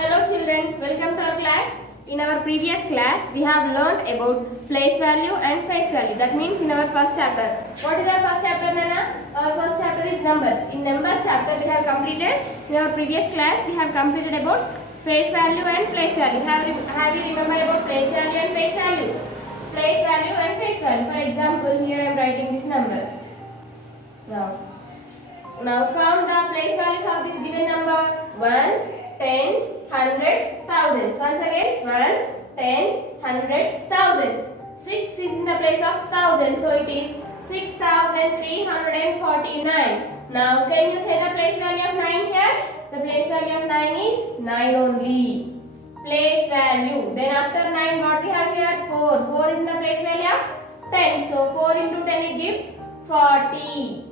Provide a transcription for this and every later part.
Hello children, welcome to our class. In our previous class, we have learned about place value and face value. That means in our first chapter. What is our first chapter, Nana? Our first chapter is numbers. In numbers chapter, we have completed, in our previous class, we have completed about face value and place value. Have you remembered about place value and face value? Place value and face value. For example, here I am writing this number. Now count the place values of this given number. Ones, tens, hundreds, thousands. Once again, ones, tens, hundreds, thousands. 6 is in the place of thousand, so it is 6,349. Now, can you say the place value of 9 here? The place value of 9 is 9 only. Place value. Then after 9, what we have here? 4. 4 is in the place value of 10. So, 4 into 10 it gives 40.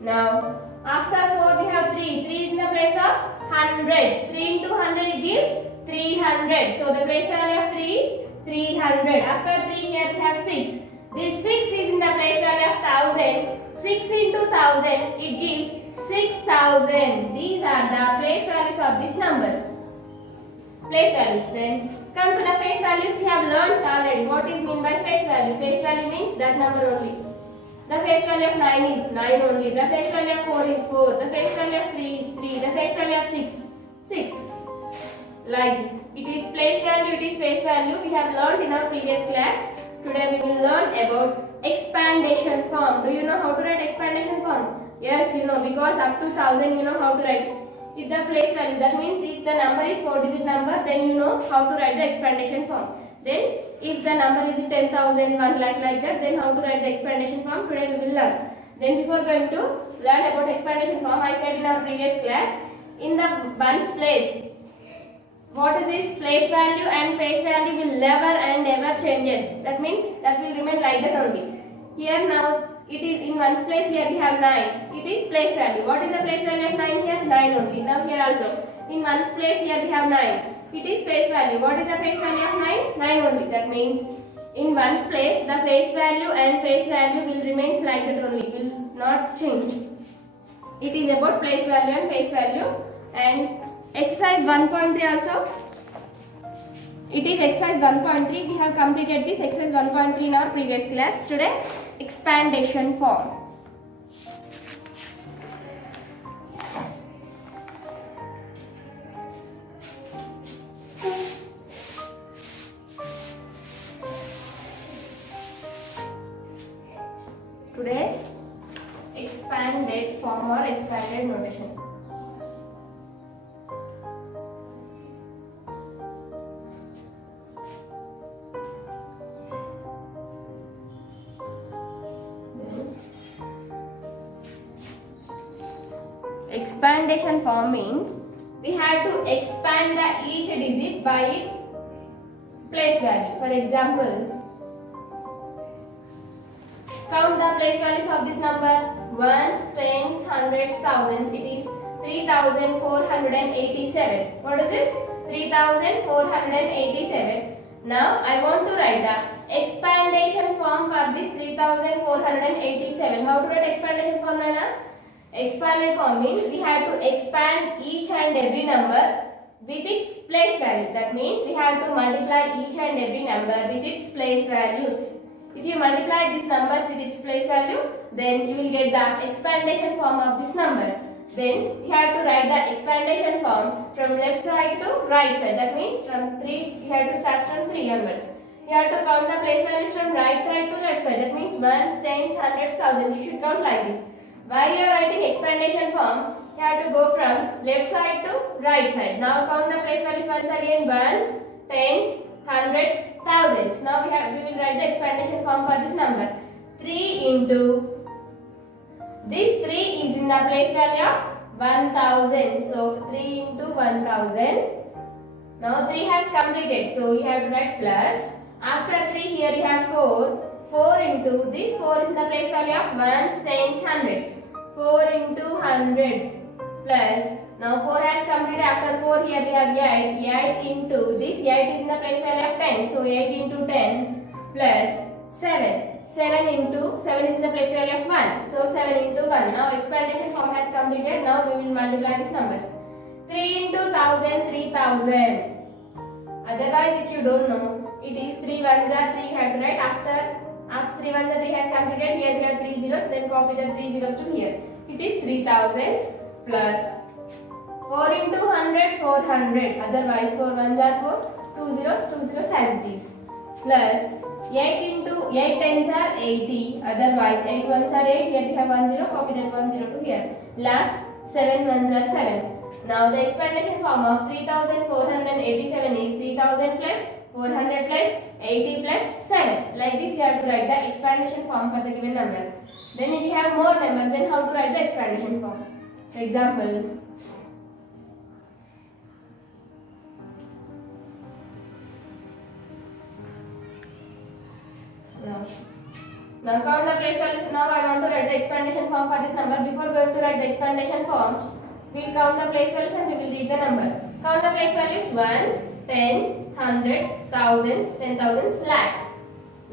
Now, after 4 we have 3. 3 is in the place of hundreds. 3 into 100 it gives 300. So the place value of 3 is 300. After 3 here we have 6. This 6 is in the place value of 1000. 6 into 1000 it gives 6000. These are the place values of these numbers. Place values. Then come to the face values. We have learned already. What is meant by face value? Face value means that number only. The face value of 9 is 9 only. The face value of 4 is 4. The face value of 3 is 3. The face value of 6, 6. Like this. It is place value, it is face value. We have learned in our previous class. Today we will learn about expandation form. Do you know how to write expandation form? Yes, you know, because up to 1000 you know how to write. If the place value, that means if the number is 4-digit number, then you know how to write the expandation form. Then if the number is 10,000, 1 lakh like that, then how to write the expandation form? Today we will learn. Then before going to learn about expandation form, I said in our previous class, in the ones place, what is this? Place value and face value will never and ever changes. That means that will remain like that only. Here now it is in ones place, here we have 9. It is place value. What is the place value of 9 here? 9 only. Now here also. In ones place, here we have 9. It is face value. What is the face value of 9? 9 only. That means in ones place, the face value and face value will remain like that only. Will not change. It is about place value and face value. And exercise 1.3 also. It is exercise 1.3. We have completed this exercise 1.3 in our previous class. Today, expandation form. Today, expanded form or expanded notation. Expandation form means we have to expand each digit by its place value. For example, count the place values of this number. Ones, tens, hundreds, thousands. It is 3,487. What is this? 3,487. Now I want to write the expandation form for this 3,487. How to write expandation form, Nana? Expanded form means we have to expand each and every number with its place value. That means we have to multiply each and every number with its place values. If you multiply these numbers with its place value, then you will get the expandation form of this number. Then you have to write the expandation form from left side to right side. That means from 3, you have to start from 3 onwards. You have to count the place values from right side to left side. That means ones, tens, hundreds, thousands. You should count like this. While you are writing expandation form, you have to go from left side to right side. Now count the place values once again. Ones, tens, hundreds, thousands. Now we will write the expandation form for this number. 3 into this 3 is in the place value of 1000. So 3 into 1000. Now 3 has completed. So you have to write plus. After 3 here you have 4. 4 into this 4 is in the place value of ones, tens, hundreds. 4 into 100 plus. Now 4 has completed. After 4 here we have 8. 8 into this 8 is in the place value of 10. So 8 into 10 plus 7. 7 into 7 is in the place value of 1. So 7 into 1. Now expandation form has completed. Now we will multiply these numbers. 3 into 1000, 3000. Otherwise, if you don't know, it is 3 ones are 3. You have to write after 3 ones are 3 has completed. Here we have 3 zeros. Then copy the 3 zeros to here. It is 3000 plus 4 into 100, 400. Otherwise, 4 ones are 4. 2 zeros as it is. Plus 8 into 8 tens are 80. Otherwise, 8 ones are 8. Here we have 1 0. Copy that 1 0 to here. Last 7 ones are 7. Now the expandation form of 3487 is 3000 plus 400 plus 80 plus 7. Like this, you have to write the expandation form for the given number. Then if you have more numbers, then how to write the expandation form? For example, now count the place values. Now I want to write the expandation form for this number. Before going to write the expandation forms, we will count the place values and we will read the number. Count the place values: ones, tens, hundreds, thousands, 10,000s, lakh.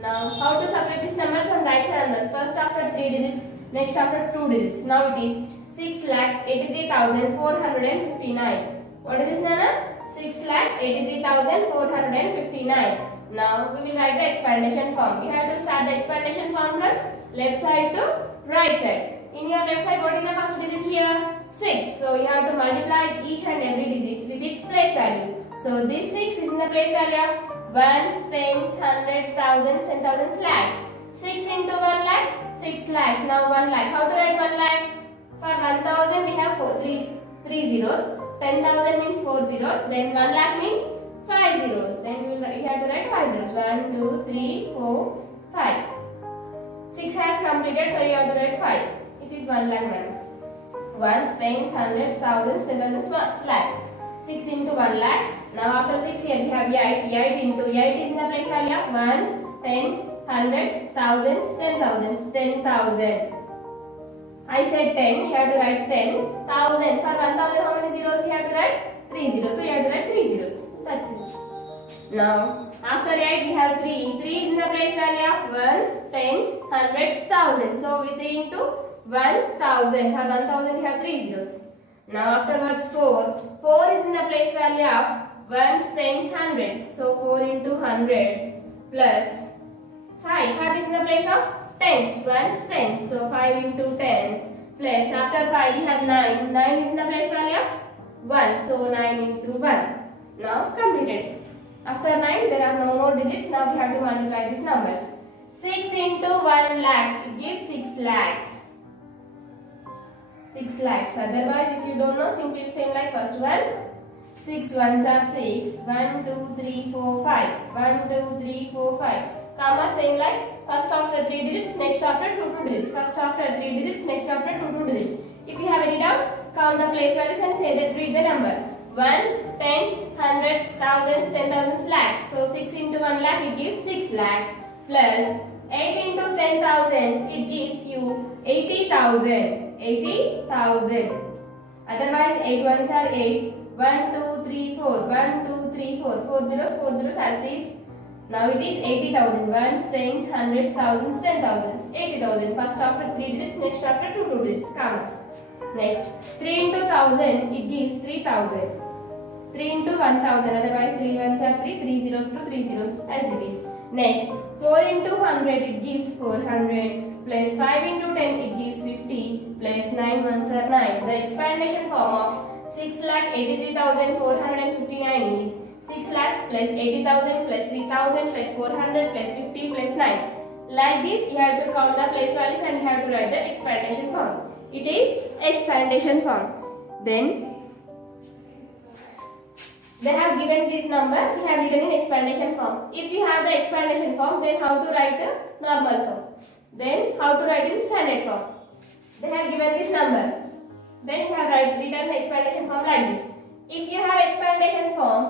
Now how to separate this number from right side numbers? First after 3 digits, next after 2 digits. Now it is 6,83,459. What is this number? 6,83,459. Now we will write the expandation form. We have to start the expandation form from left side to right side. In your left side, what is the first digit here? 6. So you have to multiply each and every digit with its place value. So this 6 is in the place value of ones, tens, hundreds, thousands, 10,000s, lakhs. 6 into 1 lakh, 6 lakhs. Now 1 lakh. How to write 1 lakh? For 1,000 we have 3 zeros. 10,000 means 4 zeros. Then 1 lakh means 5 zeros. Then you have to write 5 zeros. 1, 2, 3, 4, 5. 6 has completed, so you have to write 5. It is 1 lakh number. Ones, tens, hundreds, thousands, 10,000s, 1 lakh. 6 into 1 lakh. Now after 6 here we have 8. 8 into 8 is in the place value of ones, tens, hundreds, thousands, 10,000s, 10,000. I said 10, you have to write 10,000. For 1,000, how many zeros we have to write? 3 zeros. So you have to write 3 zeros. That's it. Now after 8 we have 3. 3 is in the place value of ones, tens, hundreds, thousands. So we 3 into 1,000. For 1,000 we have 3 zeros. Now afterwards 4. 4 is in the place value of ones, tens, hundreds. So 4 into 100 plus 5. 5 is in the place of tens. Ones, tens. So 5 into 10 plus after 5 we have 9. 9 is in the place value of 1. So 9 into 1. Now completed. After 9 there are no more digits. Now we have to multiply these numbers. 6 into 1 lakh. It gives 6 lakhs. 6 lakhs. Otherwise, if you don't know, simply same like first one. 6 ones are 6. 1, 2, 3, 4, 5. 1, 2, 3, 4, 5. Comma same like first after 3 digits, next after 2 digits. First after 3 digits, next after 2 digits. If you have any doubt, count the place values and say that read the number. Ones, tens, hundreds, thousands, 10,000s, lakh. So 6 into 1 lakh it gives 6 lakh plus 8 into 10,000 it gives you 80,000. 80,000. Otherwise 8 ones are 8. 1, 2, 3, 4. 1, 2, 3, 4. 4 zeros as it is. Now it is 80,000. Ones, tens, hundreds, thousands, 10,000s. 80,000. First after 3 digits, next after 2 digits. Commas. Next 3 into 1,000 it gives 3,000. 3 into 1,000. Otherwise 3 ones are 3. 3 zeros to 3 zeros as it is. Next 4 into 100 it gives 400. Plus 5 into 10 it gives 50. Plus 9 ones are 9. The expandation form of 6,83,459 is 6 lakhs plus 80,000 plus 3,000 plus 400 plus 50 plus 9. Like this you have to count the place values and you have to write the expandation form. It is expandation form. Then they have given this number, we have written in expandation form. If you have the expandation form, then how to write the normal form? Then how to write in standard form? They have given this number. Then you have written the expandation form like this. If you have expandation form,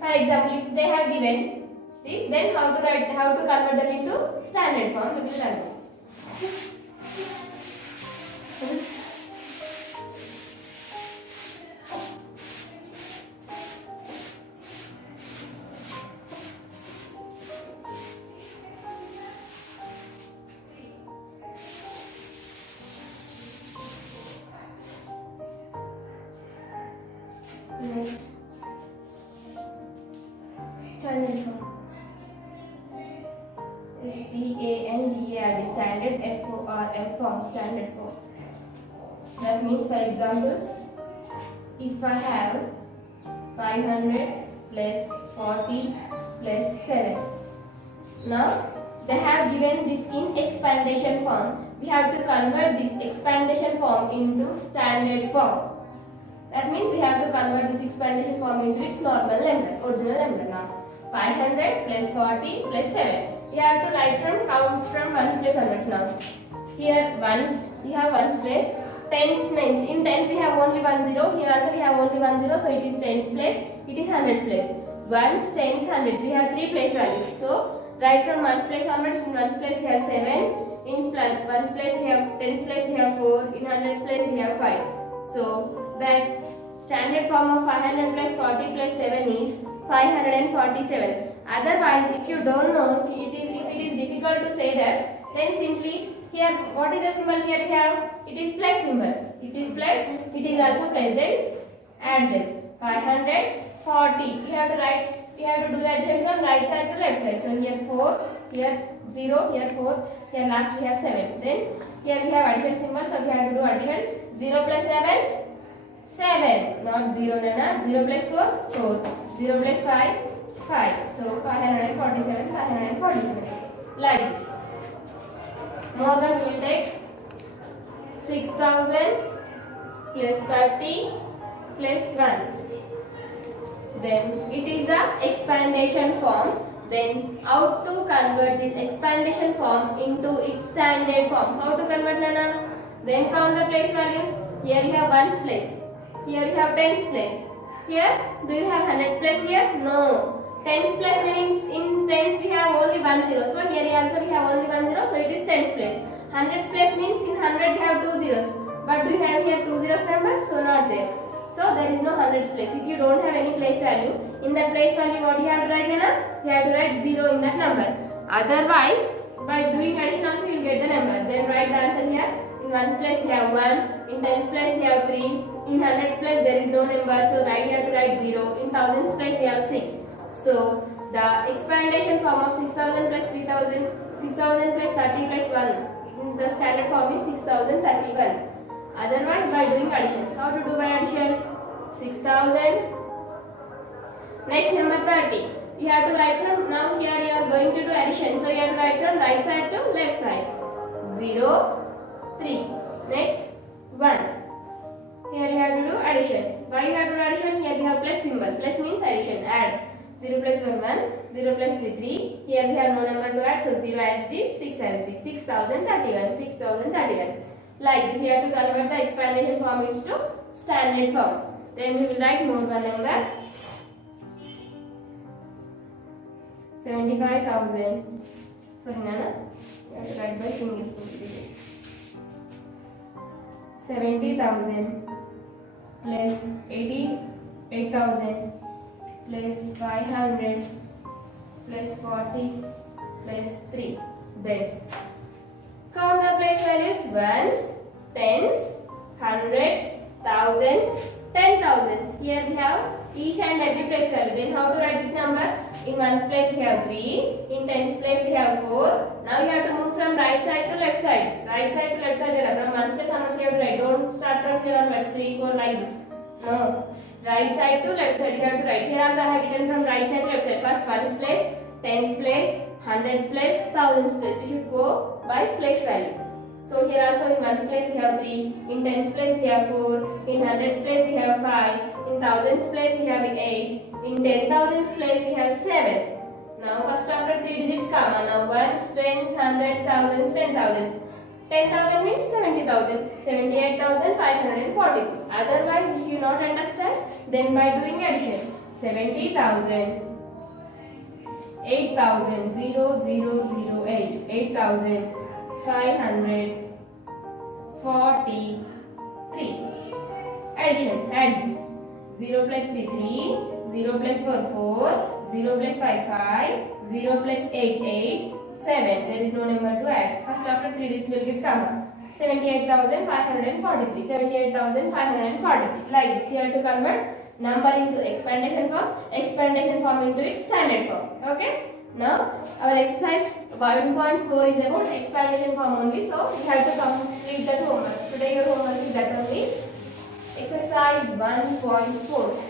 for example, if they have given this, then how to convert them into standard form? We will learn next. standard form. STANDARD, standard, FORM form, standard form. That means, for example, if I have 500 plus 40 plus 7. Now they have given this in expandation form. We have to convert this expandation form into standard form. That means we have to convert this expandation form into its normal number, original number. Now 500 plus 40 plus 7. We have to write from count from ones place onwards. Now here ones, we have ones place. Tens means in tens we have only 1 0. Here also we have only 1 0. So it is tens place. It is hundreds place. Ones, tens, hundreds. We have 3 place values. So right from ones place onwards. In ones place we have 7. In ones place we have, tens place we have 4. In hundreds place we have 5. So the standard form of 500 plus 40 plus 7 is 547. Otherwise, if you don't know, if it is difficult to say that, then simply here, what is the symbol here we have? It is plus symbol. It is plus, it is also plus. Then add them. 540. We have to write, we have to do the addition from right side to left side. So here 4, here 0, here 4, here last we have 7. Then here we have addition symbol, so we have to do addition. 0 plus 7, 7. Not 0, nana. 0 plus 4, 4. 0 plus 5, 5. So 547, 547. Like this. More than we will take 6000 plus 30 plus 1. Then it is the expandation form. Then how to convert this expandation form into its standard form? How to convert, Nana? Then count the place values. Here you have ones place. Here you have tens place. Here do you have hundreds place here? No. Tens place means in tens we have only 1 0. So here also we have only 1 0. So it is tens place. Hundreds place means in 100 we have 2 zeros. But do you have here 2 zeros number? So not there. So there is no hundreds place. If you don't have any place value, in that place value what you have to write, Nana? You have to write 0 in that number. Otherwise, by doing addition also you will get the number. Then write the answer here. In ones place we have 1. In tens place we have 3. In hundreds place there is no number. So right you have to write 0. In thousands place we have 6. So the expandation form of 6000 plus 3000, 6000 plus 30 plus 1. The standard form is 6031. Otherwise, by doing addition. How to do by addition? 6000. Next number 30. You have to write from, now here you are going to do addition. So you have to write from right side to left side. 0, 3. Next 1. Here you have to do addition. Why you have to do addition? Here we have plus symbol. Plus means addition. Add. 0 plus 1, 1. 0 plus 3, 3. Here we have no number to add. So 0 as it is, 6 as it is. 6031. 6031. Like this, you have to convert the expandation form into standard form. Then we will write more one number. 75,000. Sorry, Nana. You have to write by single digit. 70,000 plus 88,000 plus 500 plus 40 plus 3. Then count the place values: ones, tens, hundreds, thousands, 10,000s. Here we have each and every place value. Then how to write this number? In ones place we have 3. In tens place we have 4. Now you have to move from right side to left side. Right side to left side. From ones place onwards you have to write. Don't start from here onwards. 3, 4 like this. No. Right side to left side you have to write. Here also I have written from right side to left side. First ones place, tens place, hundreds place, thousands place. You should go by place value. So here also in ones place we have 3, in tens place we have 4, in hundreds place we have 5, in thousands place we have 8, in 10,000s place we have 7. Now first after 3 digits comma. Now ones, tens, hundreds, thousands, 10,000s. 10,000 means 70,000, 78,540. Otherwise if you not understand, then by doing addition, 70,000, 8,000, 0, 0, 0, 8, 8,543. Addition, add this. 0 plus 3, 3, 0 plus 4, 4, 0 plus 5, 5, 0 plus 8, 8, 7. There is no number to add. First after 3 digits will get comma. 78,543. 78,543. Like this, you have to convert number into expandation form into its standard form. Okay. Now our exercise 1.4 is about expandation form only. So we have to complete that homework. Today your homework is that only. Exercise 1.4.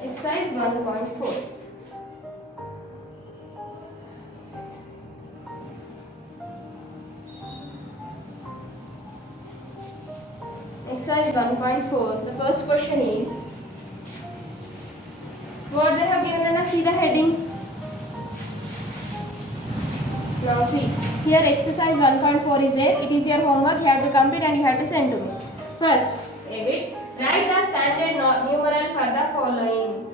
Exercise 1.4. Exercise 1.4. The first question is, what they have given us? See the heading. Now see, here exercise 1.4 is there. It is your homework. You have to complete and you have to send to me. First, David, write the standard numeral for the following.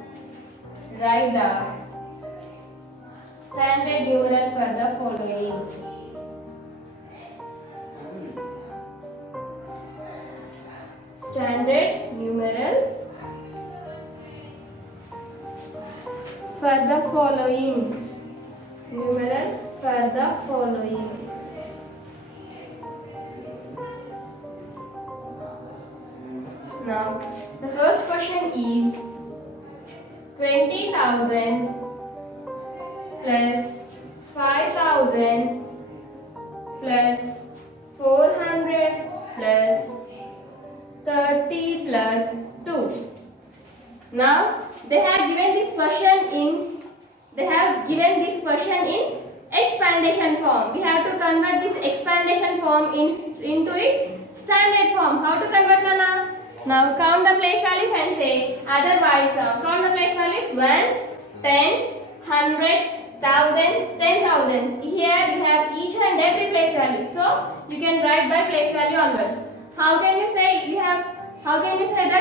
Write the standard numeral for the following. Standard numeral for the following. Numeral for the following. Now, the first question is 20,000 plus 5,000 plus 400 plus 30 plus 2. Now they have given this question in expandation form. We have to convert this expandation form into its standard form. How to convert, Nana? Now count the place values and say otherwise. Count the place values: ones, tens, hundreds, thousands, 10,000s. Here we have each and every place value. So you can write by place value onwards. How can you say that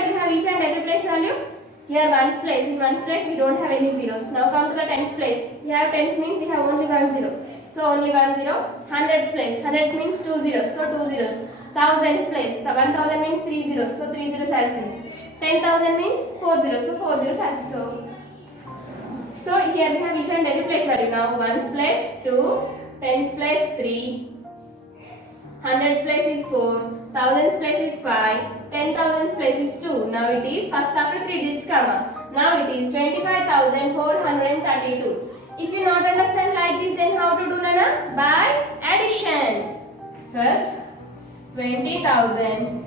you have each and every place value? Here ones place. In ones place we don't have any zeros. Now come to the tens place. We have tens means we have only one zero. So only one zero. Hundreds place. Hundreds means two zeros. So two zeros. Thousands place. The 1,000 means three zeros. So three zeros as it is. 10,000 means four zeros. So four zeros as it is. So here we have each and every place value. Now ones place 2, tens place 3, hundreds place is 4, thousands place is 5, 10,000s place is 2. Now it is first after 3 digits comma. Now it is 25,432. If you not understand like this, then how to do, Nana? By addition. First 20,000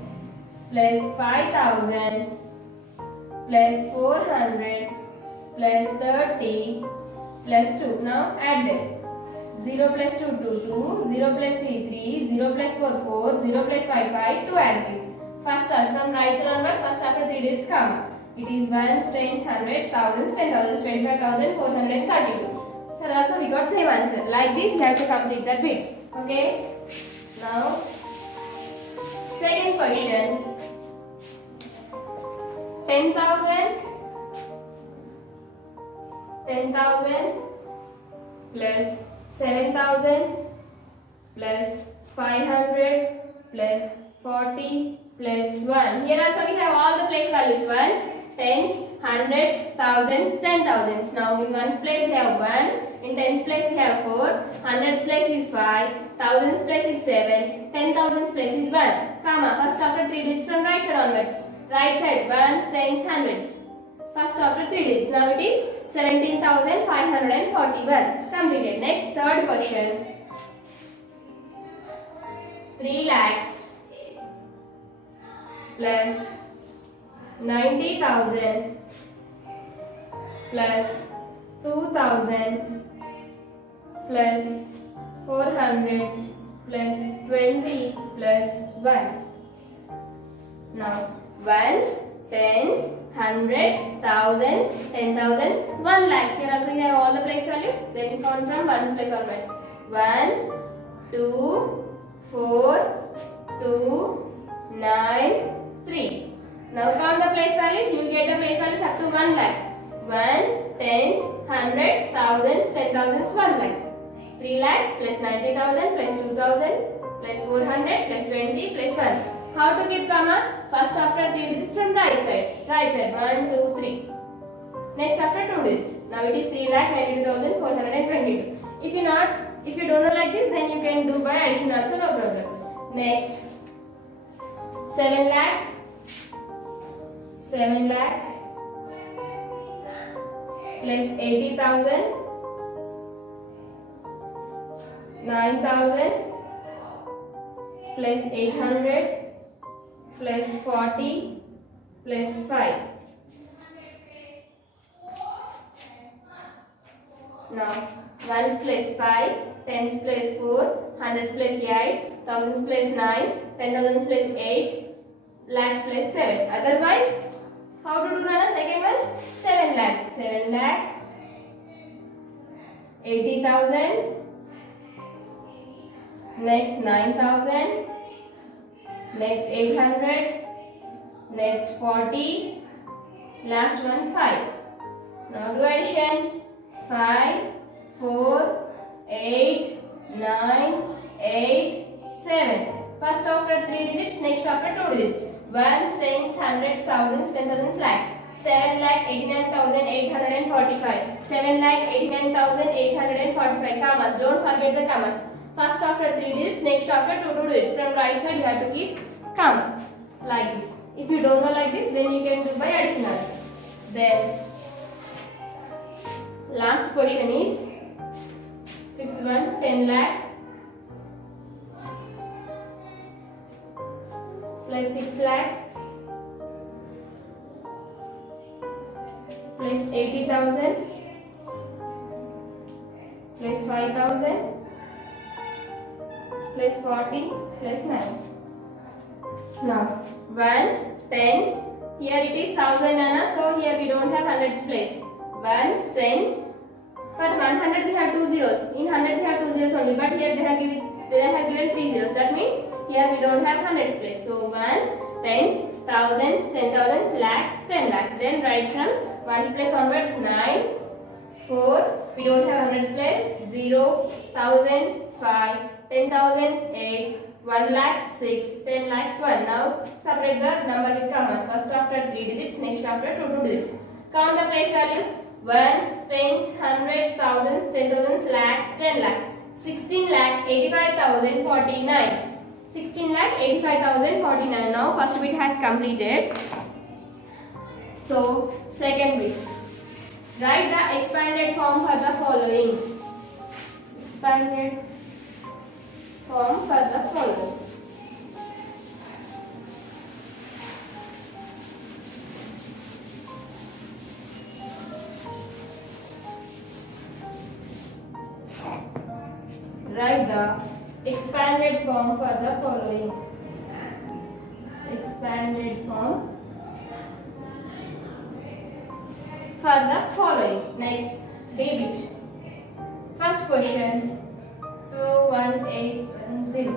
plus 5,000 plus 400 plus 30 plus 2. Now add them. 0 plus 2, 2, 0 plus 3, 3, 0 plus 4, 4, 0 plus 5, 5, 2 as it is. First from right side onwards, first after 3 digits comma. It is ones, tens, hundreds, thousands, 10,000, 25,432. So also we got same answer. Like this we have to complete that bit. Okay. Now second question. 10,000 plus 7,000 plus 500 plus 40 plus 1. Here also we have all the place values: ones, tens, hundreds, thousands, 10,000s. Now in ones place we have 1, in tens place we have 4, hundreds place is 5, thousands place is 7, 10,000s place is 1. Comma, first after 3 digits from right side onwards. Right side, ones, tens, hundreds. First after 3 digits. Now it is 17,541. Completed. Next, third question. 3 lakhs plus 90,000 plus 2,000 plus 400 plus 20 plus 1. Now, ones, tens, hundreds, thousands, 10,000s, 1 lakh. Here also you have all the place values. Then count from ones place onwards. 1, 2, 4, 2, 9, 3. Now count the place values. You will get the place values up to 1 lakh. Ones, tens, hundreds, thousands, 10,000s, 1 lakh. 3 lakhs plus 90,000 plus 2,000 plus 400 plus 20 plus 1. How to keep comma? First after 3 digits from right side. Right side 1, 2, 3. Next after 2 digits. Now it is 3,92,422. If you don't know like this, then you can do by addition also, no problem. Next 7 lakh plus 80,000, 9,000 plus 800 plus 40 plus 5. Now ones plus 5, tens plus 4, hundreds plus 8, thousands plus 9, 10,000 plus 8, lakhs plus 7. Otherwise, how to do Nana? Second one, 7 lakh. 7 lakh, 80,000, next 9,000, next 800, next 40, last one 5. Now do addition. 5, 4, 8, 9, 8, 7. First after 3 digits, next after 2 digits. Ones, tens, hundreds, thousands, 10,000, lakhs. 7,89,845. 7,89,845. Commas. Don't forget the commas. First after 3 digits, next after 2 digits. From right side, you have to keep comma like this. If you don't know like this, then you can do by addition also. Then last question is fifth one, 10 lakh plus 6 lakh plus 80,000 plus 5,000 plus 40 plus 9. Now ones, tens, here it is 1,000 Anna, so here we don't have hundreds place. Ones, tens. For 100 we have 2 zeros. In 100 we have 2 zeros only, but here they have given 3 zeros. That means here we don't have hundreds place. So ones, tens, thousands, 10,000, lakhs, 10 lakhs. Then write from 1 place onwards 9, 4. We don't have hundreds place. 0, 1,000, 5, 10,000, 8, 1 lakh, 6, 10 lakhs, 1. Now separate the number with commas. First after 3 digits, next after 2 digits. Count the place values. Ones, tens, hundreds, thousands, 10,000, lakhs, 10 lakhs. 16,85,049. 16,85,049. Now first bit has completed. So second bit. Write the expanded form for the following. Expanded form for the following. Write the expanded form for the following. Expanded form for the following. Next, debit. First question, 21810.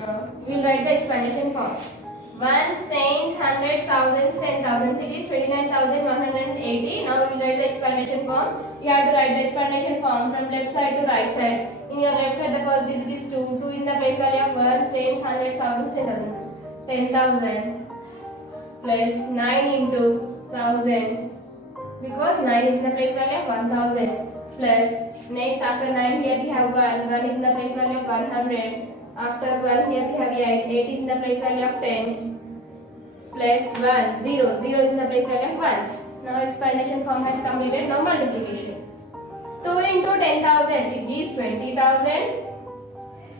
Now, we'll write the expandation form. Ones, tens, hundreds, thousands, 10,000. It is 29,180. Now we will write the expandation form. You have to write the expandation form from left side to right side. In your left side, the first digit is 2. 2 is in the place value of ones, tens, hundreds, thousands, 10,000. 10,000 plus 9 into 1,000, because 9 is in the place value of 1,000, plus next after 9 here we have 1. 1 is in the place value of 100. After 1 here we have 8. 8 is in the place value of tens, plus 1, 0. 0 is in the place value of ones. Now expandation form has completed. Now multiplication. 2 into 10,000, it gives 20,000.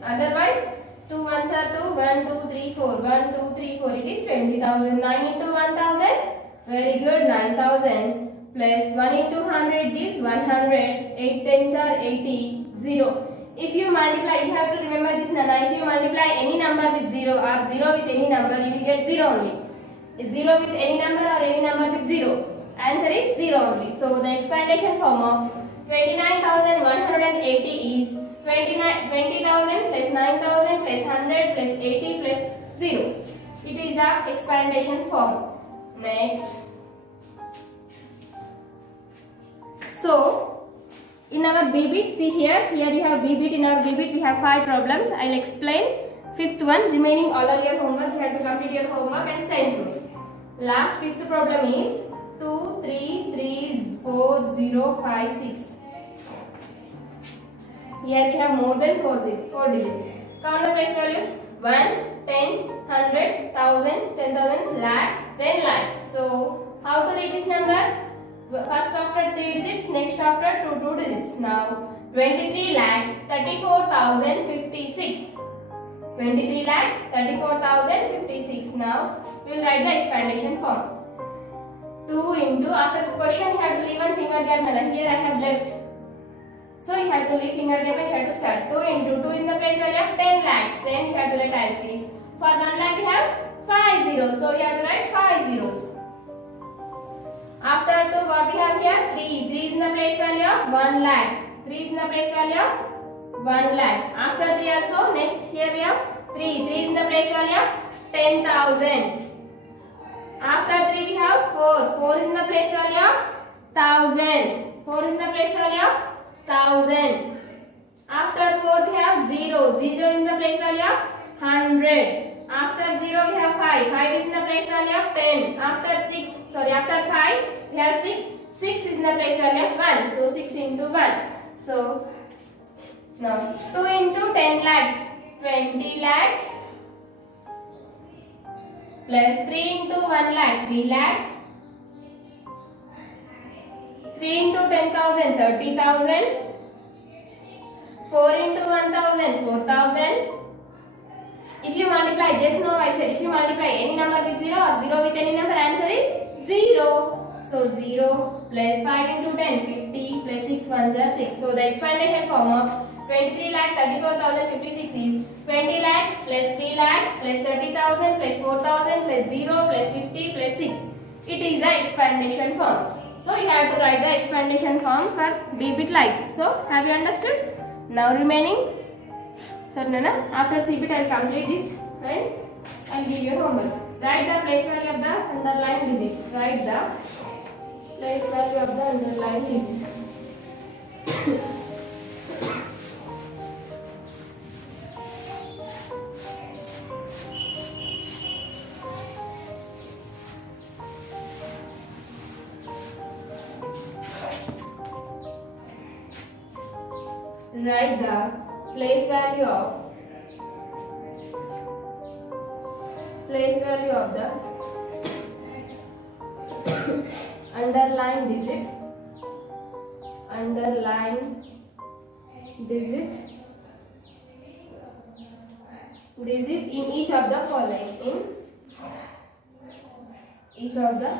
Otherwise 2 ones are 2. 1, 2, 3, 4. 1, 2, 3, 4. It is 20,000. 9 into 1,000. Very good. 9,000. Plus 1 into 100 gives 100. 8 tens are 80. 0. If you multiply, you have to remember this Nana. If you multiply any number with 0 or 0 with any number, you will get 0 only. 0 with any number or any number with 0. Answer is 0 only. So the expandation form of 29,180 is 20,000 plus 9,000 plus 100 plus 80 plus 0. It is the expandation form. Next. So In our B bit, see here you have B bit. In our B bit we have 5 problems. I'll explain fifth one. Remaining all of your homework, you have to complete your homework and send to me. Last fifth problem is 2, 3, 3, 4, 0, 5, 6. Here we have more than 4 digits. Count the place values: ones, tens, hundreds, thousands, 10,000s, lakhs, 10 lakhs. So how to read this number? First after 3 digits, next after 2 digits. Now 23 lakh 34,056. 23 lakh 34,056. Now we will write the expandation form. 2 into, after question you have to leave one finger gap. Here I have left. So you have to leave finger gap and you have to start. 2 into 2 is the place value of 10 lakhs. 10 you have to write as it is. For 1 lakh we have 5 zeros. So you have to write 5 zeros. After 2 what we have here? 3. 3 is in the place value of 1 lakh. 3 is in the place value of 1 lakh. After 3 also, next here we have 3. 3 is in the place value of 10,000. After 3 we have 4. 4 is in the place value of 1,000. 4 is in the place value of 1,000. After 4 we have 0. 0 in the place value of 100. After 0 we have 5. 5 is in the place value of 10. After 5 we have 6. 6 is in the place value of 1. So 6 into 1. So now 2 into 10 lakh, 20 lakhs, plus 3 into 1 lakh, 3 lakh, 3 into 10,000, 30,000, 4 into 1,000, 4,000. If you multiply, just now I said, if you multiply any number with 0 or 0 with any number, answer is 0. So 0 plus 5 into 10, 50 plus 6 ones are 6. So the expandation form of 23 lakh 34,056 is 20 lakhs plus 3 lakhs plus 30,000 plus 4,000 plus 0 plus 50 plus 6. It is the expandation form. So you have to write the expandation form for B bit like this. So have you understood? Now remaining. So Nana, after C bit I will complete this and I will give you homework. Write the place value of the underlined digit. Write the place value of the underlined digit. Write the place value of the underlined digit in each of the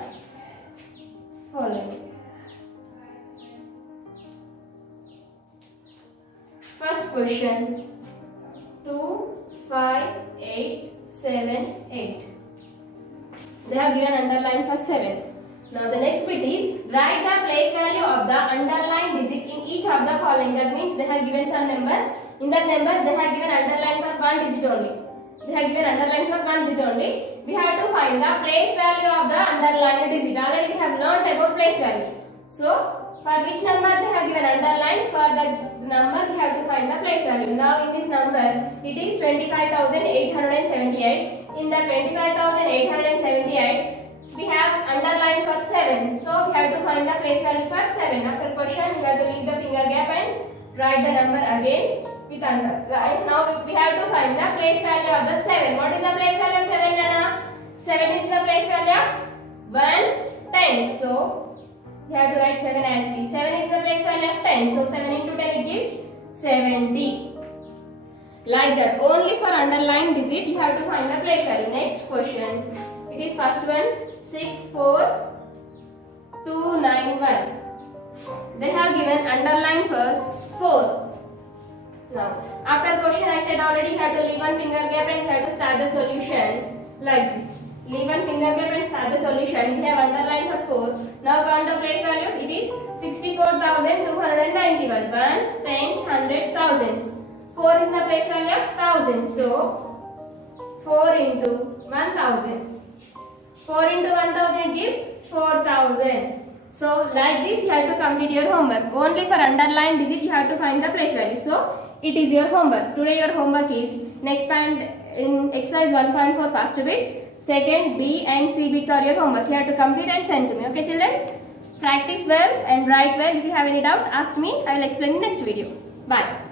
following. First question: 2, 5, 8, 7, 8. They have given underline for 7. Now the next bit is write the place value of the underlined digit in each of the following. That means they have given some numbers. In that number they have given underline for 1 digit only. We have to find the place value of the underlined digit. Already we have learned about place value. So for which number they have given underline, for the number we have to find the place value. Now in this number it is 25,878. In the 25,878 we have underline for 7. So we have to find the place value for 7. After question we have to leave the finger gap and write the number again with underline. Now we have to find the place value of the 7. What is the place value of 7, Nana? 7 is the place value of ones, tens. So we have to write 7 as it is. 7 is the place value of 10. So 7 into 10 it gives 70. Like that. Only for underlined digit you have to find the place value. Next question. It is first one. 64291. They have given underline for 4. Now after question I said already you have to leave one finger gap and you have to start the solution like this. Leave one finger gap and start the solution. We have underline for 4. Now count the place values. It is 64,291. Ones, tens, hundreds, thousands. 4 is the place value of 1,000. So 4 into 1,000. 4 into 1,000 gives 4,000. So like this you have to complete your homework. Only for underlined digit you have to find the place value. So it is your homework. Today your homework is next point in exercise 1.4 first bit, second B and C bits are your homework. You have to complete and send to me. Okay children? Practice well and write well. If you have any doubt, ask me. I will explain in next video. Bye.